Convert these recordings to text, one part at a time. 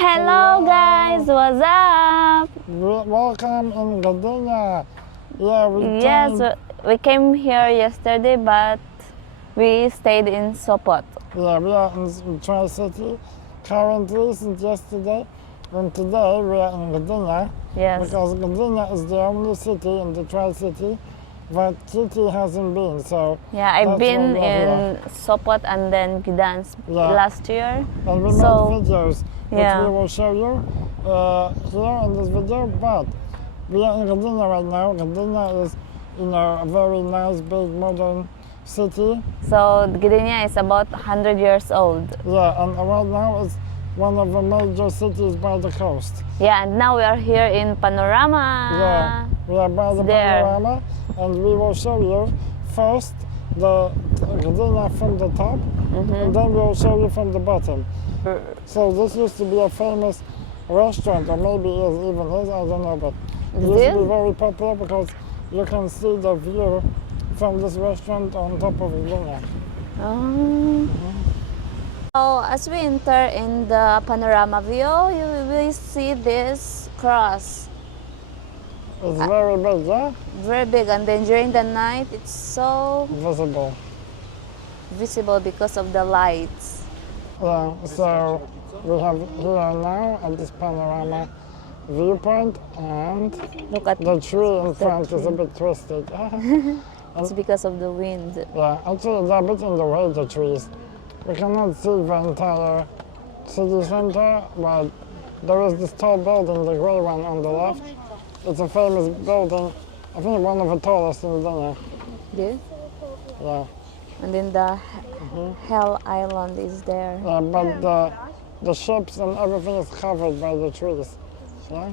Hello guys, what's up? Welcome in Gdynia. Yeah, Yes, we came here yesterday, but we stayed in Sopot. Yeah, we are in Tri-City currently since yesterday, and today we are in Gdynia. Yes. Because Gdynia is the only city in the Tri-City that City hasn't been. So Yeah, I've that's been why we are in here. Sopot and then Gdansk last year. And we So, made videos which yeah. we will show you here in this video. But we are in Gdynia right now. Gdynia is, a very nice, big, modern city. So Gdynia is about 100 years old. Yeah, and right now it's one of the major cities by the coast. Yeah, and now we are here in Panorama. Yeah, we are by the panorama, and we will show you first the Gdynia from the top, and then we will show you from the bottom. So this used to be a famous restaurant, or maybe it even is, I don't know, but it used to be very popular because you can see the view from this restaurant on top of Gdynia. So as we enter in the panorama view, you will see this cross. It's very big, yeah? Very big, and then during the night it's so visible because of the lights. Yeah, so we have here now at this panorama viewpoint, and Look at the tree in front is a bit twisted. it's because of the wind. Yeah, actually they're a bit in the way, the trees. We cannot see the entire city center, but there is this tall building, the gray one on the left. It's a famous building, I think one of the tallest in Gdynia. This? Yeah. And then the Hell Island is there. Yeah, but the ships and everything is covered by the trees. Yeah?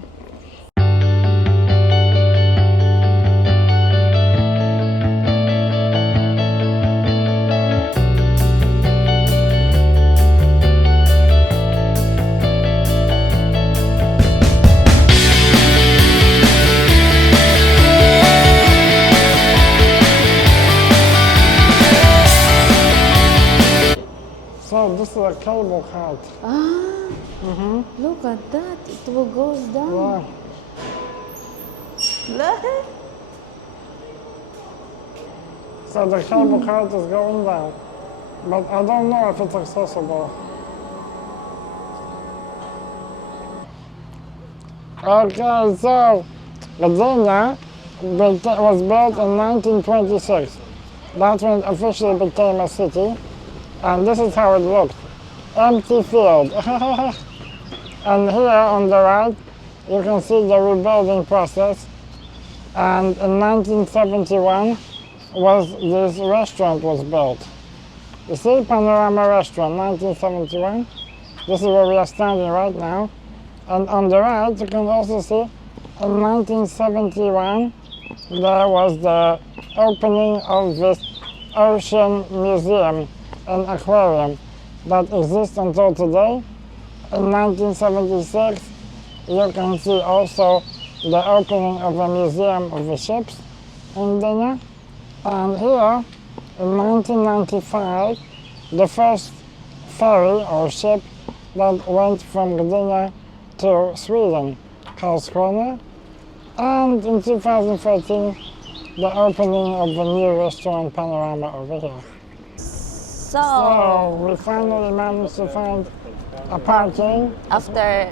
So this is a cable cart. Look at that, it will goes down. Yeah. So the cable cart is going down, but I don't know if it's accessible. Okay, so Gdynia was built in 1926. That's when it officially became a city. And this is how it looked. Empty field. And here on the right, you can see the rebuilding process. And in 1971, this restaurant was built. You see, Panorama Restaurant, 1971. This is where we are standing right now. And on the right, you can also see, in 1971, there was the opening of this ocean museum, an aquarium that exists until today. In 1976, you can see also the opening of a museum of the ships in Gdynia. And here, in 1995, the first ferry or ship that went from Gdynia to Sweden, Karlskrona. And in 2013, the opening of the new restaurant Panorama over here. So we finally managed to find a parking. After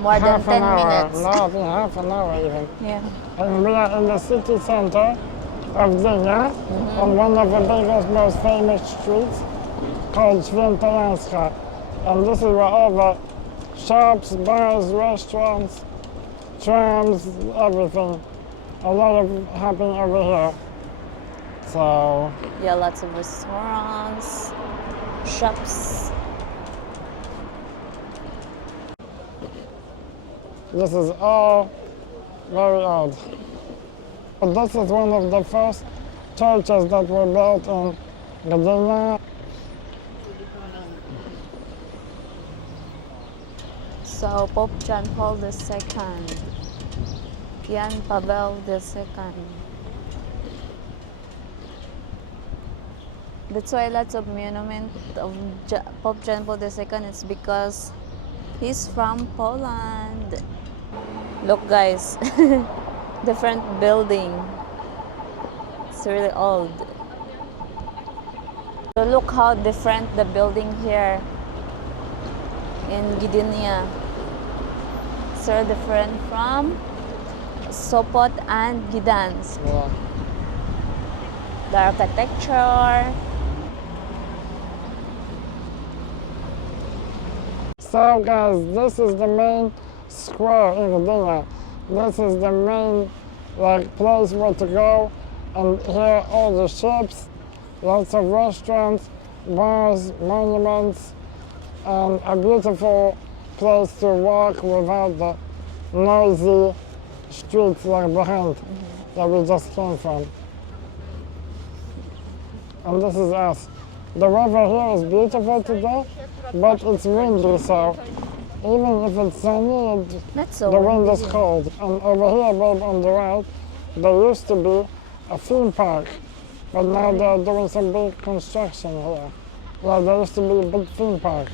more than 10 minutes. No, I think half an hour even. Yeah. And we are in the city center of Gdynia, on one of the biggest, most famous streets called Świętojańska. And this is where all the shops, bars, restaurants, trams, everything, a lot of happening over here. So Yeah, lots of restaurants, shops. this is all very old. But this is one of the first churches that were built in Gdynia. So Pope John Paul II, Jan Paweł II. That's why lots of monument of Pope John Paul II is because He's from Poland. Look guys, different building. It's really old. So look how different the building here in Gdynia. So different from Sopot and Gdansk. Yeah. The architecture. So guys, this is the main square in Gdynia. This is the main place where to go, and here all the shops, lots of restaurants, bars, monuments, and a beautiful place to walk without the noisy streets like behind that we just came from. And this is us. The weather here is beautiful today, but it's windy, so even if it's sunny, That's so the wind is windy. cold. And over here, babe, on the right, there used to be a theme park, but now they're doing some big construction here. Well, there used to be a big theme park.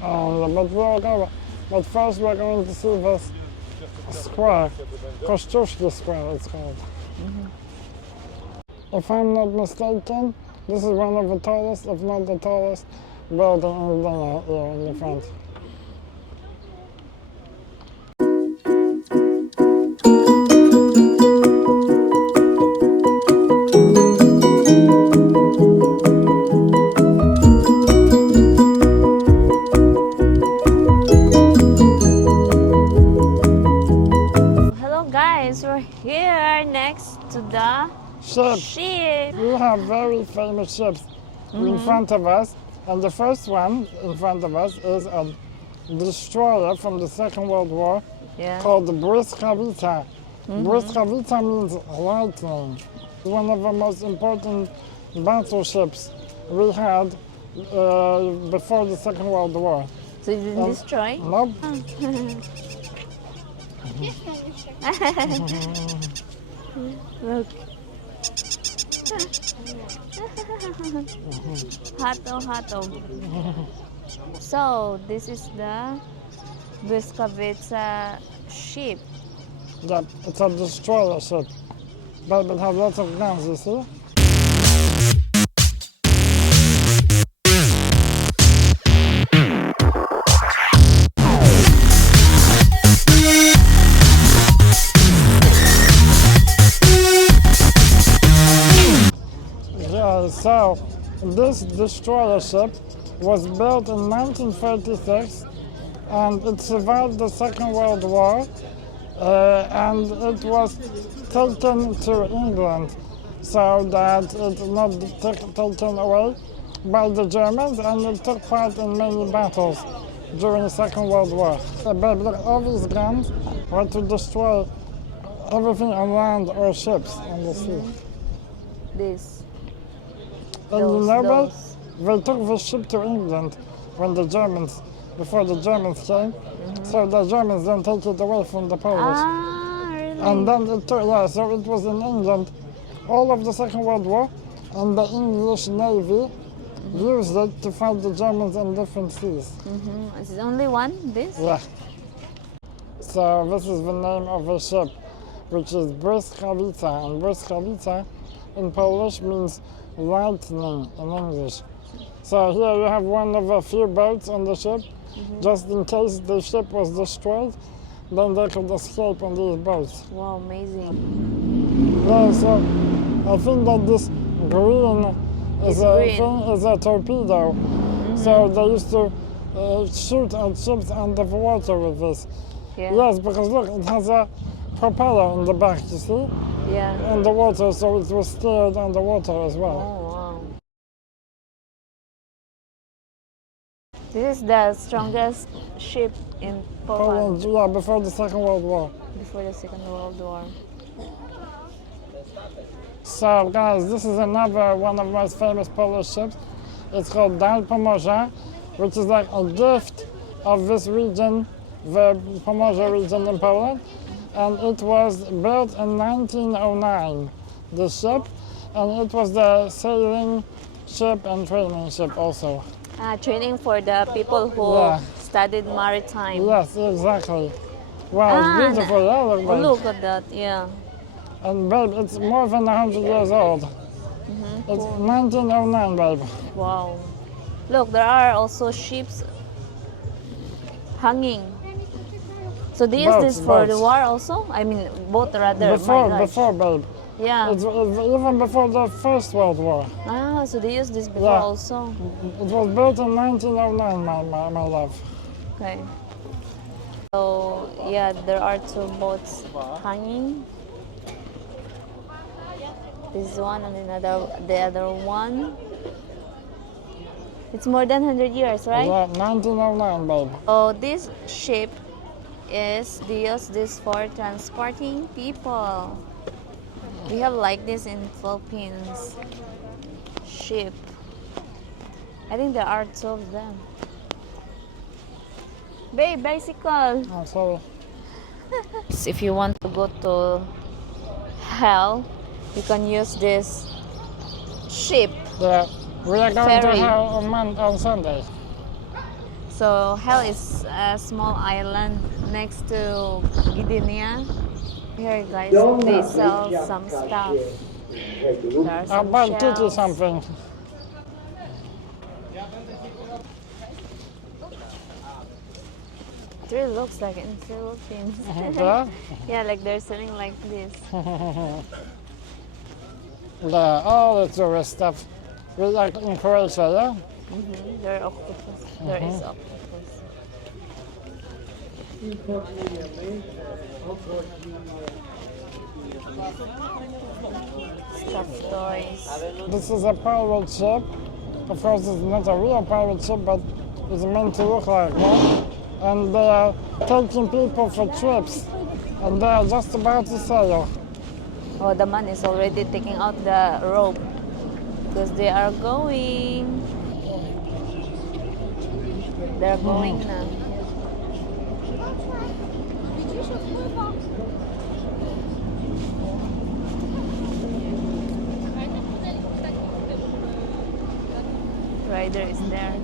But we'll go. But first we're going to see this square, Kościuszki Square it's called. If I'm not mistaken, this is one of the tallest, if not the tallest, building in Gdynia here in the front. Hello guys, we're here next to the Ship. ship. We have very famous ships in front of us, and the first one in front of us is a destroyer from the Second World War Yeah. called the Błyskawica. Błyskawica means lightning. One of the most important battleships we had before the Second World War. So you didn't destroy? Nope. Look. Hato. So this is the Błyskawica ship. Yeah, it's a destroyer ship, but it has lots of guns, you see? Yeah, so this destroyer ship was built in 1936 and it survived the Second World War and it was taken to England so that it not taken away by the Germans, and it took part in many battles during the Second World War. But look, all these guns were to destroy everything on land or ships on the sea. This. And you Those, know what? those. They took the ship to England before the Germans came, so the Germans then take it away from the Polish. Ah, really? And then it took, so it was in England all of the Second World War, and the English Navy used it to fight the Germans in different seas. Is it only one? This? Yeah. So this is the name of the ship, which is Błyskawica, and Błyskawica in Polish means lightning in English. So here you have one of a few boats on the ship, just in case the ship was destroyed, then they could escape on these boats. Wow, amazing. Yeah, so I think that this green It's is green. is a torpedo. So they used to shoot at ships under the water with this. Yeah. Yes, because look, it has a propeller in the back, you see? Yeah. In the water, so it was steered underwater as well. Oh, wow. This is the strongest ship in Poland Poland, yeah, before the Second World War. before the Second World War. So guys, this is another one of the most famous Polish ships. It's called Pomorza, which is like a gift of this region, the Pomorza region in Poland. And it was built in 1909, the ship, and it was the sailing ship and training ship also. Training for the people who Yeah. studied maritime. Yes, exactly. Wow, it's Ah, beautiful. Yeah, look, babe. Look at that, yeah. And babe, it's more than 100 years old. It's 1909, babe. Wow. Look, there are also ships hanging. So they use Boats, this for the boats. war also? I mean, boat rather. Before, my gosh. before, babe. Yeah. It's even before the First World War. Ah, so they use this before Yeah. also. It was built in 1909, my love. Okay. So yeah, there are two boats hanging. This one and the other one. It's more than 100 years, right? Yeah, 1909, babe. So this ship they use this for transporting people. We have like this in Philippines. Ship. I think there are two of them. Babe, bicycle. Oh, sorry. If you want to go to hell, you can use this ship. Yeah, we are going Ferry. to hell on Sunday. So hell is a small island next to Gdynia. Here guys, they sell some stuff. There are I'm some about to teach you shells. something. It really looks like in Philippines. Yeah? Yeah, like they're selling like this. Yeah, all the tourist stuff. We like in Croatia, yeah? There are octopus. There is octopus. Stuffed toys. This is a pirate ship. Of course, it's not a real pirate ship, but it's meant to look like one. And they are taking people for trips. And they are just about to sail. Oh, the man is already taking out the rope because they are going. They're going now. Rider is there.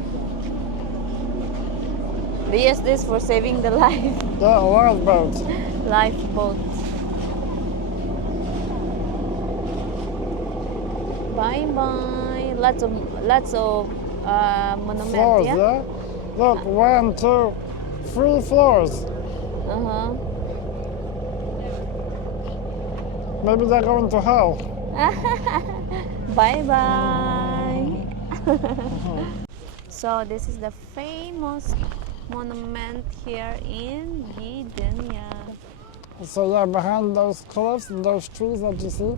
They use this for saving the life. Yeah, a lifeboat. Lifeboat. Bye bye. Lots of monuments. Floors, Yeah. yeah? Look, 1, 2, 3 floors. Uh Maybe they're going to hell. huh. Bye bye. So this is the famous monument here in Gdynia. So yeah, behind those cliffs and those trees that you see,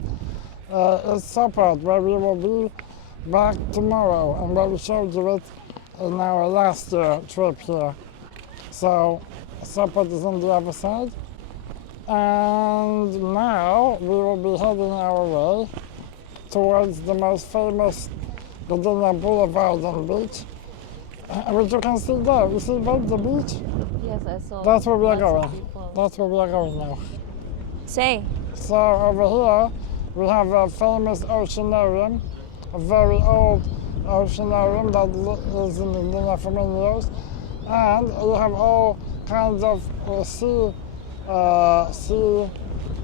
is seaport, where we will be back tomorrow, and where we showed you it in our last year trip here. So seaport is on the other side, and now we will be heading our way towards the most famous Gdynia Boulevard and beach, which you can see there. You see babe, the beach? Yes, I saw. That's where we are lots of going. people. That's where we are going now. Say. So over here we have a famous oceanarium, a very old oceanarium that is in Gdynia for many years, and you have all kinds of sea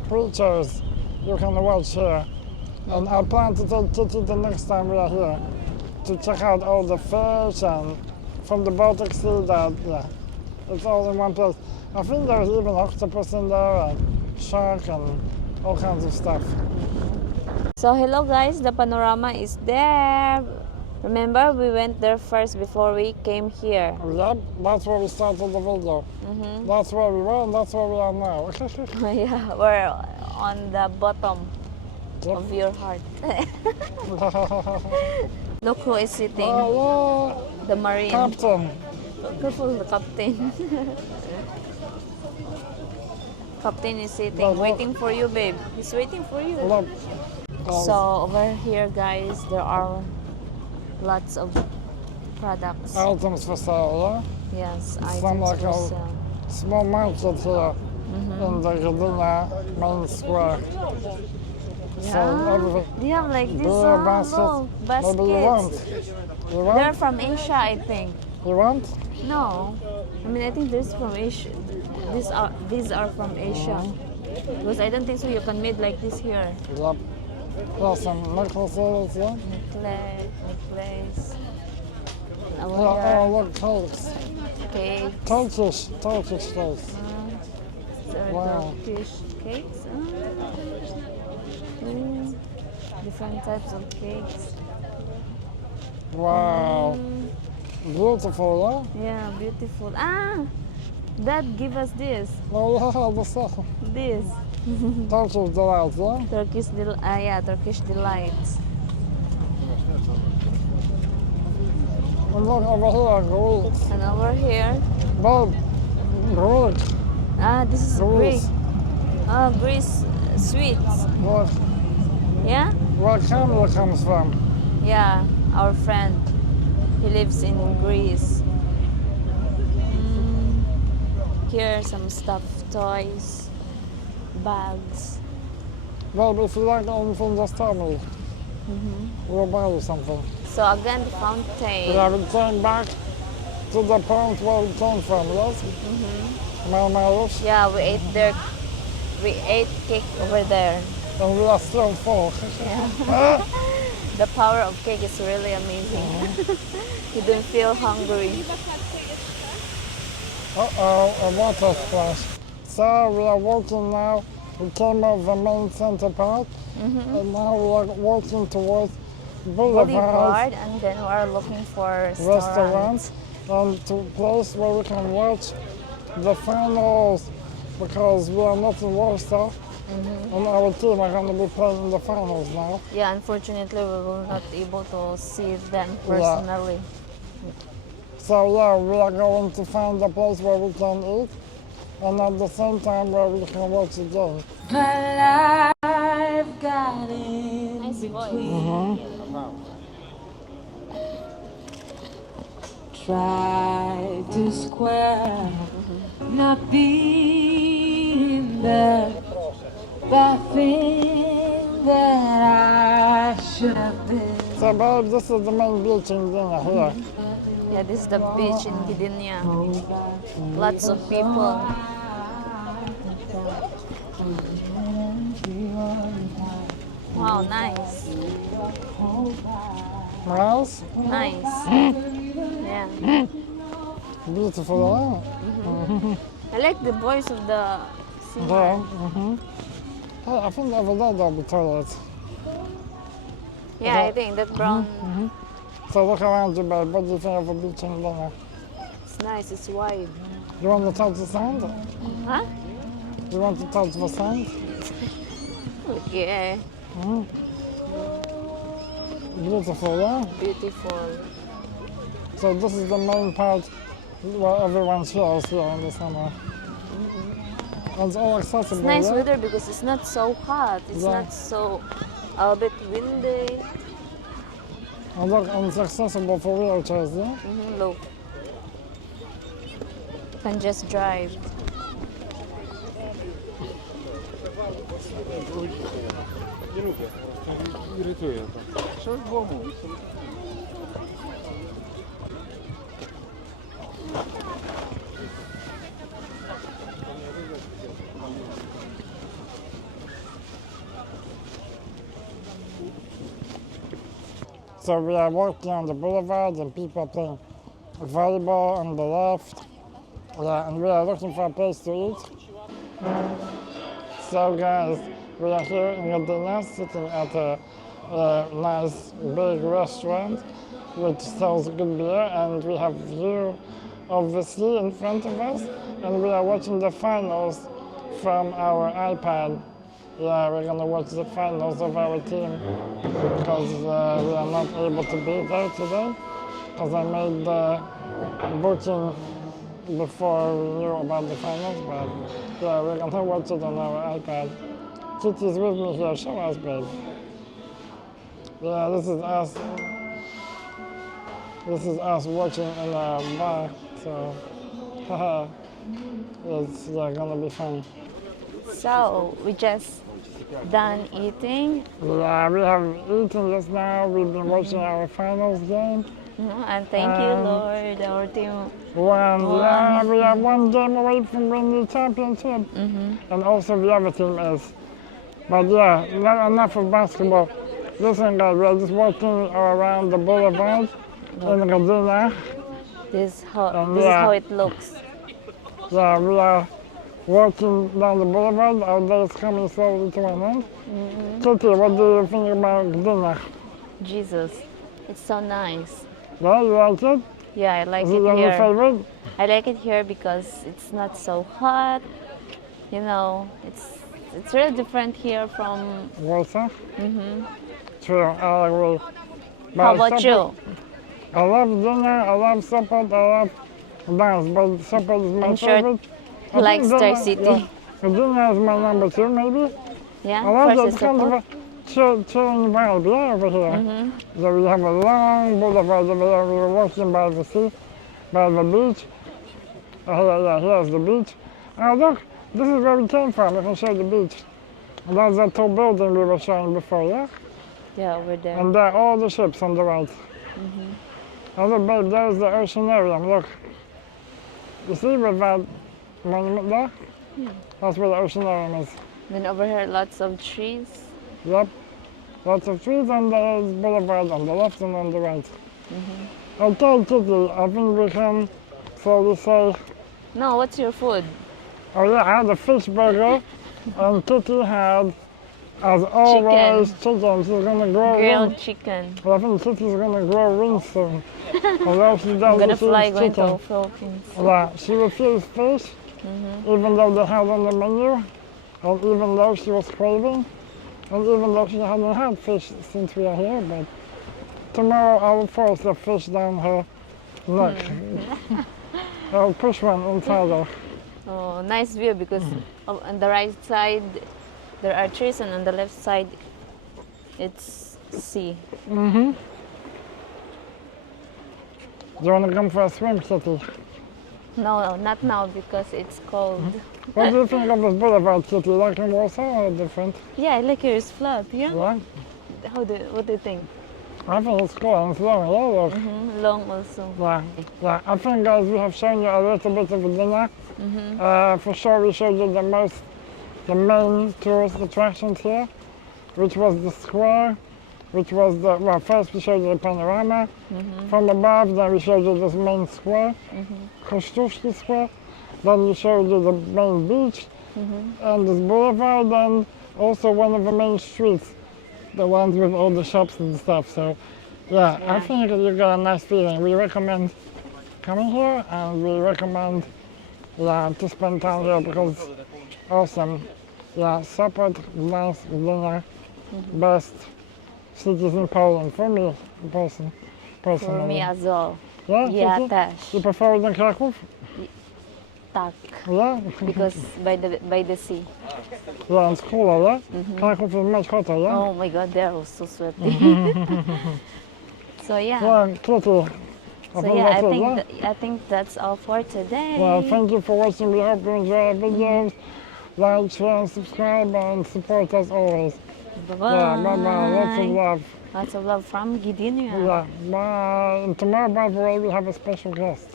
creatures you can watch here. And I plan to take you the next time we are here to check out all the fish and from the Baltic Sea. That it's all in one place. I think there's even octopus in there and shark and all kinds of stuff. So hello guys, the panorama is there. Remember we went there first before we came here. Yep, that's where we started the video. That's where we were and that's where we are now. Yeah, we're on the bottom of your heart. Look who is sitting. Oh, The marine. Captain. Careful, the captain. Captain is sitting, Look. waiting for you, babe. He's waiting for you. Look. So over here, guys, there are lots of products. Items for sale, Yes, Some items like for a- sale. yeah? Small market here in the Gdynia main square. So Yeah. everything. Do you have like this? Beer baskets. Look, Maybe you want. baskets. You They're want? from Asia, I think. You want? No, I mean, I think this from Asia. These are from Asia. Because I don't think so you can make like this here. Yep. Plus some necklaces, yeah? Necklace. Oh, look, cakes. Cake. Turkish cakes. Wow. Turkish cakes. Different types of cakes. Wow. Beautiful, Yeah, beautiful. Dad give us this. Oh, yeah, the stuff. This. Turkish delight, yeah? Turkish delights. And look over here, Greek. And over here, Babe, Greek. this is Greek. Greece sweets. Look, Yeah? where Kamienna comes from. Yeah, our friend. He lives in Greece. Here, some stuffed toys, bags. Babe, if you like anything, just tell me. We'll buy you something. So again, the fountain. We have returned back to the point where we came from, yes? Marmaris. Yeah, we ate there. We ate cake over there. And we are still full. The power of cake is really amazing. You don't feel hungry. Uh-oh, a water splash. So we are walking now. We came off the main center park, and now we are walking towards Boulevard, And then we are looking for restaurants, and to a place where we can watch the finals, because we are not in Warsaw, and our team are going to be playing in the finals now. Yeah, unfortunately, we will not able to see them personally. So yeah, we are going to find a place where we can eat, and at the same time where we can watch the game. Nice voice. Try to square not being there, the thing that I should have been. So babe, this is the main beach in Gdynia here. Yeah, this is the beach in Gdynia. Lots of people. Wow, nice. Nice? Nice. Yeah. Beautiful, huh? I like the voice of the singer. Yeah. Hey, I think over there there'll be toilets. Yeah, I think that brown. So look around you, babe. What do you think of the beach in Gdynia? It's nice, it's wide. You want to touch the sand? Huh? You want to touch the sand? Yeah, Beautiful, yeah? beautiful. So this is the main part where everyone chills here in the summer. And it's all accessible, It's nice yeah? weather because it's not so hot. It's Yeah. not so a bit windy. And look, and it's accessible for wheelchairs, yeah? Look. You can just drive. Nie lubię, to irytuje to. Trzeba było mówić. So we are walking on the boulevard and people playing volleyball on the left. Yeah, and we are looking for a place to eat. So guys, we are here in Gdynia, sitting at a nice big restaurant which sells good beer, and we have view of the sea in front of us, and we are watching the finals from our iPad. Yeah, we're gonna watch the finals of our team because we are not able to be there today because I made the booking before we knew about the finals, but yeah, we're gonna watch it on our iPad. Kitty's with me here. Show us, babe. Yeah, this is us. This is us watching in a bar, so haha, it's gonna be fun. So we just done eating. Yeah, we have eaten just now. We've been watching our finals game, And thank you, Lord. Our team. Yeah, we are one game away from winning the championship. And also the other team is. But yeah, not enough of basketball. Listen guys, we're just walking around the Boulevard in Gdynia. This is how it looks. Yeah, we are walking down the Boulevard. Our day is coming slowly to an end. Kitty, what do you think about Gdynia? Jesus, it's so nice. Yeah, you like it? Yeah, I like Is it it your here. favorite? I like it here because it's not so hot. You know, it's really different here from. Warsaw? True, I agree. But How about you? I love dinner, I love seaport, I love dance, but seaport is my I'm sure favorite. you like Star Dinner, City. Yeah. Dinner is my number 2, maybe. Yeah, I love first that kind of a chilling vibe, yeah, over here. So we have a long boulevard over here, we were walking by the sea, by the beach. Here's the beach. Oh look, this is where we came from, I can show the beach. And that's that tall building we were showing before, yeah? Yeah, over there. And there are all the ships on the right. And look, babe, there's the oceanarium, look. You see with that monument there? That's where the oceanarium is. Then over here, lots of trees. Yep. Lots of trees and there's Boulevard on the left and on the right. Okay, Kitty, I think we can slowly say, No, what's your food? oh yeah, I had a fish burger and Kitty had, as always, chicken. She's gonna grow Grilled wings. chicken. Well, I think Kitty's gonna grow wings soon. Although she does I'm gonna refuse fly going chicken. to Philippines. Yeah, she refused fish, even though they had on the menu, and even though she was craving, and even though she hadn't had fish since we are here, but tomorrow I will force the fish down her neck. I'll push one inside her. Oh, nice view because on the right side there are trees and on the left side it's sea. Do you want to come for a swim, Kitty? No, not now because it's cold. What do you think of this boulevard, Kitty? Like in Warsaw or different? Yeah, I like yours flat. Yeah. Yeah? What do you think? I think it's cool and it's long, yeah, look. Long also. Yeah. I think, guys, we have shown you a little bit of Gdynia. For sure, we showed you the main tourist attractions here, which was the square, which was well, first we showed you the panorama from above, then we showed you this main square, Kościuszki Square, then we showed you the main beach, and this boulevard, and also one of the main streets, the ones with all the shops and stuff. So, yeah. I think you got a nice feeling. We recommend coming here, and we recommend to spend time here because awesome. Yeah, support nice Gdynia, best cities in Poland for me, personally. For me as well. Yeah, Yeah, Kitty? też. You prefer it than Kraków? Tak. Yeah? Because by the sea. Yeah, it's cooler, yeah? Kraków is much hotter, yeah? Oh my god, they are so sweaty. So yeah. Yeah, Kitty. So think yeah, that's it, yeah? I think that's all for today. Well, thank you for watching. We hope you enjoy our videos. Like, share, and subscribe, and support us always. Bye-bye. Yeah, bye-bye. Lots of love. Lots of love from Gdynia. Yeah, bye. And tomorrow, by the way, we have a special guest.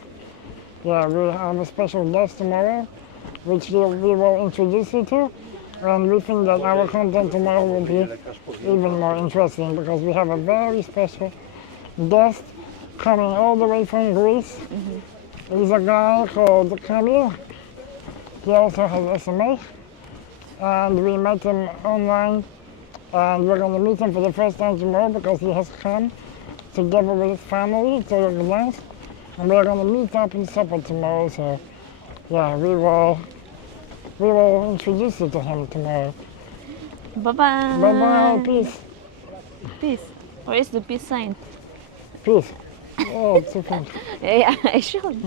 Yeah, we have a special guest tomorrow, which we will introduce you to. And we think that our content tomorrow will be even more interesting because we have a very special guest coming all the way from Greece. He's a guy called Hubby. He also has SMA. And we met him online. And we're going to meet him for the first time tomorrow because he has come together with his family to Gdańsk. And we're going to meet up in supper tomorrow. So, yeah, we will introduce you to him tomorrow. Bye-bye. Bye-bye, peace. Peace. Where is the peace sign? Peace. Oh, it's okay. Yeah, I should.